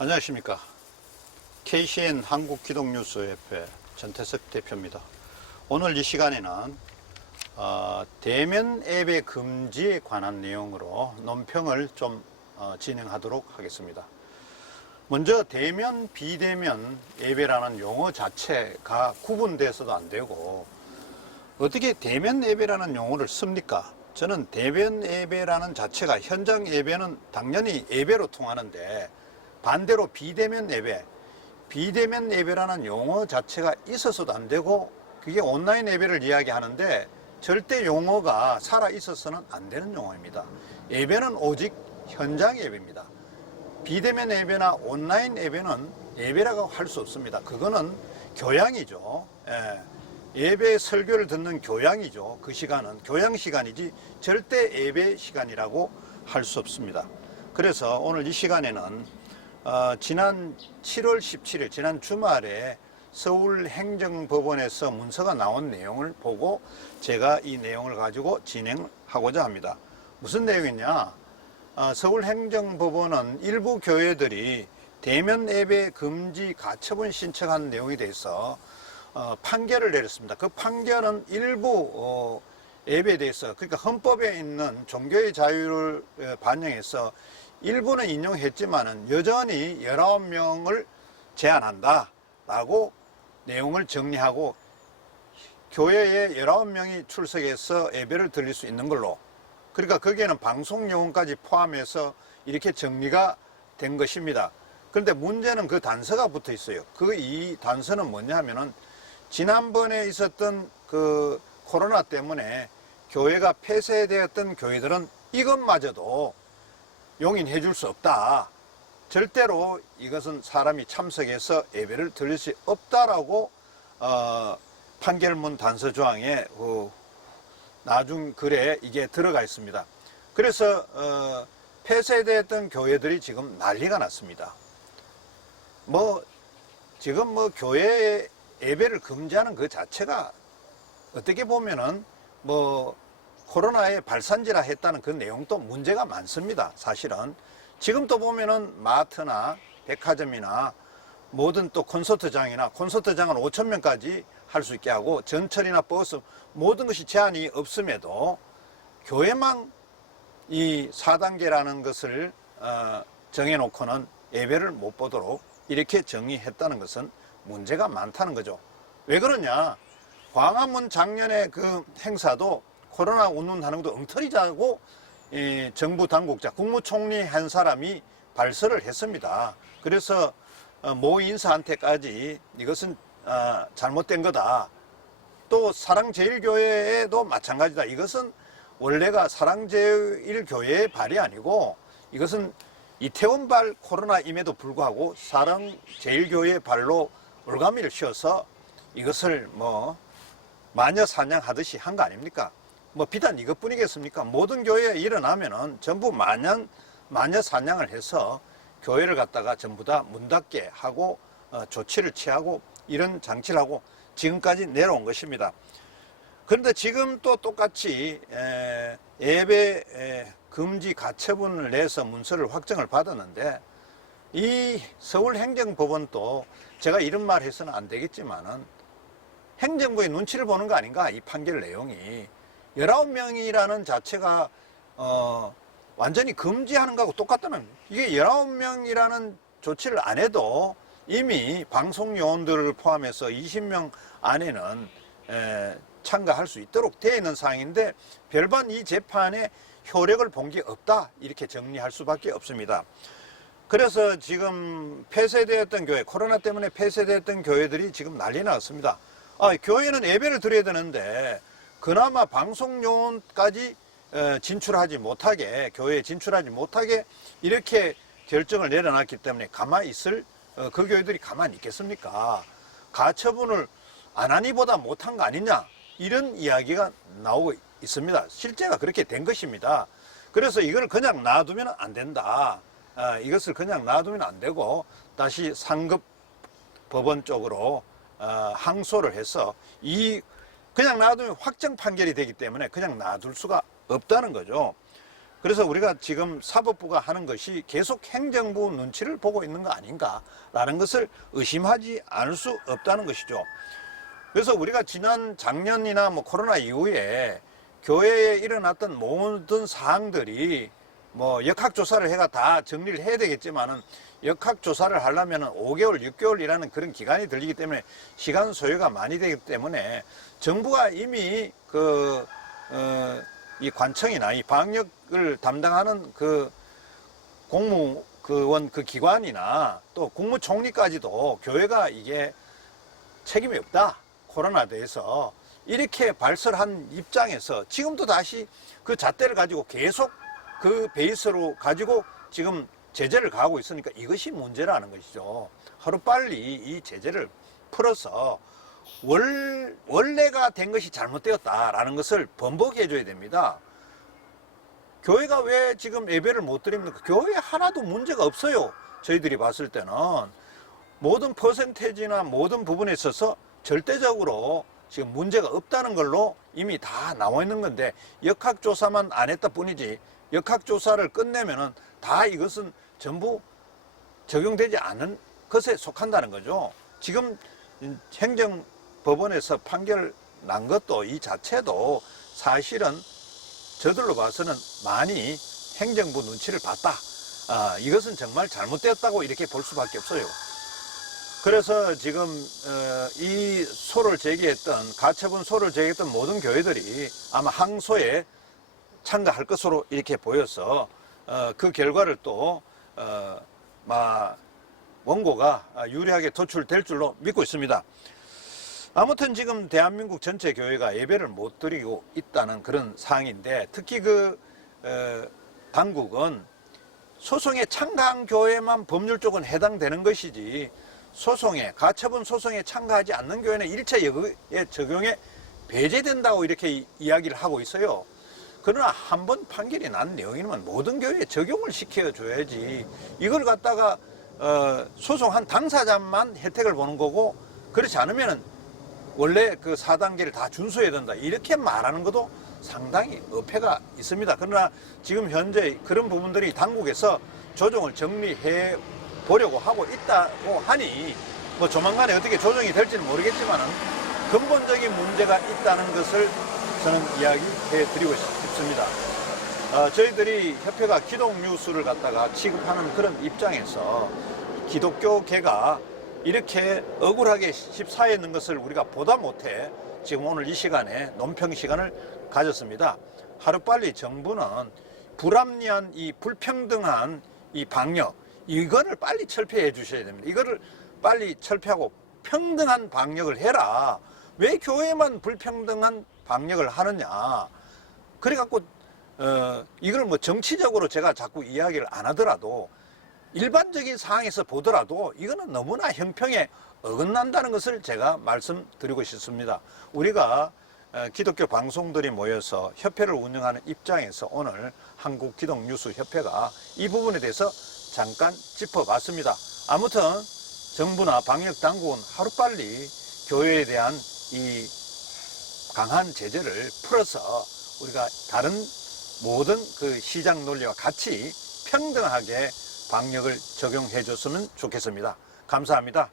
안녕하십니까. KCN 한국기독뉴스협회 전태석 대표입니다. 오늘 이 시간에는 대면 예배 금지에 관한 내용으로 논평을 좀 진행하도록 하겠습니다. 먼저 대면, 비대면 예배라는 용어 자체가 구분돼서도 안 되고 어떻게 대면 예배라는 용어를 씁니까? 저는 대면 예배라는 자체가 현장 예배는 당연히 예배로 통하는데 반대로 비대면 예배라는 용어 자체가 있어서도 안 되고 그게 온라인 예배를 이야기하는데 절대 용어가 살아 있어서는 안 되는 용어입니다. 예배는 오직 현장 예배입니다. 비대면 예배나 온라인 예배는 예배라고 할 수 없습니다. 그거는 교양이죠. 예배 설교를 듣는 교양이죠. 그 시간은 교양 시간이지 절대 예배 시간이라고 할 수 없습니다. 그래서 오늘 이 시간에는 지난 7월 17일 지난 주말에 서울행정법원에서 문서가 나온 내용을 보고 제가 이 내용을 가지고 진행하고자 합니다. 무슨 내용이냐? 서울행정법원은 일부 교회들이 대면 예배 금지 가처분 신청한 내용에 대해서 판결을 내렸습니다. 그 판결은 일부 예배에 대해서, 그러니까 헌법에 있는 종교의 자유를 반영해서 일부는 인용했지만은 여전히 19명을 제한한다 라고 내용을 정리하고 교회에 19명이 출석해서 예배를 드릴 수 있는 걸로, 그러니까 거기에는 방송 요원까지 포함해서 이렇게 정리가 된 것입니다. 그런데 문제는 그 단서가 붙어 있어요. 이 단서는 뭐냐면은 지난번에 있었던 그 코로나 때문에 교회가 폐쇄되었던 교회들은 이것마저도 용인해 줄 수 없다. 절대로 이것은 사람이 참석해서 예배를 드릴 수 없다라고 판결문 단서 조항에 나중 글에 이게 들어가 있습니다. 그래서 폐쇄됐던 교회들이 지금 난리가 났습니다. 지금 교회 예배를 금지하는 그 자체가 어떻게 보면은 코로나의 발산지라 했다는 그 내용도 문제가 많습니다. 사실은 지금도 보면은 마트나 백화점이나 모든 또 콘서트장은 5,000명까지 할 수 있게 하고 전철이나 버스 모든 것이 제한이 없음에도 교회만 이 4단계라는 것을 정해놓고는 예배를 못 보도록 이렇게 정의했다는 것은 문제가 많다는 거죠. 왜 그러냐? 광화문 작년에 그 행사도 코로나 운운하는 것도 엉터리자고 정부 당국자, 국무총리 한 사람이 발설을 했습니다. 그래서 모 인사한테까지 이것은 잘못된 거다. 또 사랑제일교회에도 마찬가지다. 이것은 원래가 사랑제일교회의 발이 아니고 이것은 이태원발 코로나임에도 불구하고 사랑제일교회의 발로 올가미를 씌워서 이것을 마녀 사냥하듯이 한 거 아닙니까? 비단 이것뿐이겠습니까? 모든 교회에 일어나면은 전부 마녀 사냥을 해서 교회를 갖다가 전부 다 문 닫게 하고 조치를 취하고 이런 장치를 하고 지금까지 내려온 것입니다. 그런데 지금 또 똑같이 예배 금지 가처분을 내서 문서를 확정을 받았는데 이 서울행정법원도 제가 이런 말 해서는 안 되겠지만은 행정부의 눈치를 보는 거 아닌가? 이 판결 내용이 19명이라는 자체가 완전히 금지하는 거하고 똑같다는, 이게 19명이라는 조치를 안 해도 이미 방송 요원들을 포함해서 20명 안에는 참가할 수 있도록 되어 있는 사항인데 별반 이 재판에 효력을 본 게 없다, 이렇게 정리할 수밖에 없습니다. 그래서 지금 폐쇄되었던 교회, 코로나 때문에 폐쇄되었던 교회들이 지금 난리 났습니다. 교회는 예배를 드려야 되는데 그나마 방송 요원까지 진출하지 못하게, 교회에 진출하지 못하게 이렇게 결정을 내려놨기 때문에 가만히 있을 그 교회들이 가만히 있겠습니까? 가처분을 안 하니보다 못한 거 아니냐, 이런 이야기가 나오고 있습니다. 실제가 그렇게 된 것입니다. 그래서 이걸 그냥 놔두면 안 된다. 이것을 그냥 놔두면 안 되고 다시 상급 법원 쪽으로 항소를 해서 그냥 놔두면 확정 판결이 되기 때문에 그냥 놔둘 수가 없다는 거죠. 그래서 우리가 지금 사법부가 하는 것이 계속 행정부 눈치를 보고 있는 거 아닌가라는 것을 의심하지 않을 수 없다는 것이죠. 그래서 우리가 작년이나 뭐 코로나 이후에 교회에 일어났던 모든 사항들이 뭐 역학조사를 해가 다 정리를 해야 되겠지만은 역학조사를 하려면 5개월, 6개월이라는 그런 기간이 들리기 때문에 시간 소요가 많이 되기 때문에 정부가 이미 이 관청이나 이 방역을 담당하는 그 공무원 그 기관이나 또 국무총리까지도 교회가 이게 책임이 없다. 코로나에 대해서 이렇게 발설한 입장에서 지금도 다시 그 잣대를 가지고 계속 그 베이스로 가지고 지금 제재를 가하고 있으니까 이것이 문제라는 것이죠. 하루빨리 이 제재를 풀어서 원래가 된 것이 잘못되었다라는 것을 번복해 줘야 됩니다. 교회가 왜 지금 예배를 못 드립니까? 교회 하나도 문제가 없어요. 저희들이 봤을 때는 모든 퍼센테이지나 모든 부분에 있어서 절대적으로 지금 문제가 없다는 걸로 이미 다 나와 있는 건데 역학조사만 안 했다 뿐이지 역학조사를 끝내면은 다 이것은 전부 적용되지 않은 것에 속한다는 거죠. 지금 행정법원에서 판결 난 것도 이 자체도 사실은 저들로 봐서는 많이 행정부 눈치를 봤다. 이것은 정말 잘못되었다고 이렇게 볼 수밖에 없어요. 그래서 지금 이 소를 제기했던 가처분 소를 제기했던 모든 교회들이 아마 항소에 참가할 것으로 이렇게 보여서 그 결과를 또 원고가 유리하게 도출될 줄로 믿고 있습니다. 아무튼 지금 대한민국 전체 교회가 예배를 못 드리고 있다는 그런 상황인데 특히 당국은 소송에 참가한 교회만 법률적으로 해당되는 것이지 가처분 소송에 참가하지 않는 교회는 일체 적용에 배제된다고 이렇게 이야기를 하고 있어요. 그러나 한 번 판결이 난 내용이면 모든 교회에 적용을 시켜줘야지 이걸 갖다가 소송한 당사자만 혜택을 보는 거고 그렇지 않으면은 원래 그 4단계를 다 준수해야 된다 이렇게 말하는 것도 상당히 어폐가 있습니다. 그러나 지금 현재 그런 부분들이 당국에서 조정을 정리해 보려고 하고 있다고 하니 뭐 조만간에 어떻게 조정이 될지는 모르겠지만은 근본적인 문제가 있다는 것을 저는 이야기해 드리고 싶습니다. 저희들이 협회가 기독 뉴스를 갖다가 취급하는 그런 입장에서 기독교계가 이렇게 억울하게 휩싸여 있는 것을 우리가 보다 못해 지금 오늘 이 시간에 논평 시간을 가졌습니다. 하루빨리 정부는 불합리한 이 불평등한 이 방역 이거를 빨리 철폐해 주셔야 됩니다. 이거를 빨리 철폐하고 평등한 방역을 해라. 왜 교회만 불평등한 방역을 하느냐. 그래갖고 이걸 뭐 정치적으로 제가 자꾸 이야기를 안 하더라도 일반적인 상황에서 보더라도 이거는 너무나 형평에 어긋난다는 것을 제가 말씀드리고 싶습니다. 우리가 기독교 방송들이 모여서 협회를 운영하는 입장에서 오늘 한국기독뉴스협회가 이 부분에 대해서 잠깐 짚어봤습니다. 아무튼 정부나 방역당국은 하루빨리 교회에 대한 이 강한 제재를 풀어서 우리가 다른 모든 그 시장 논리와 같이 평등하게 방역을 적용해 줬으면 좋겠습니다. 감사합니다.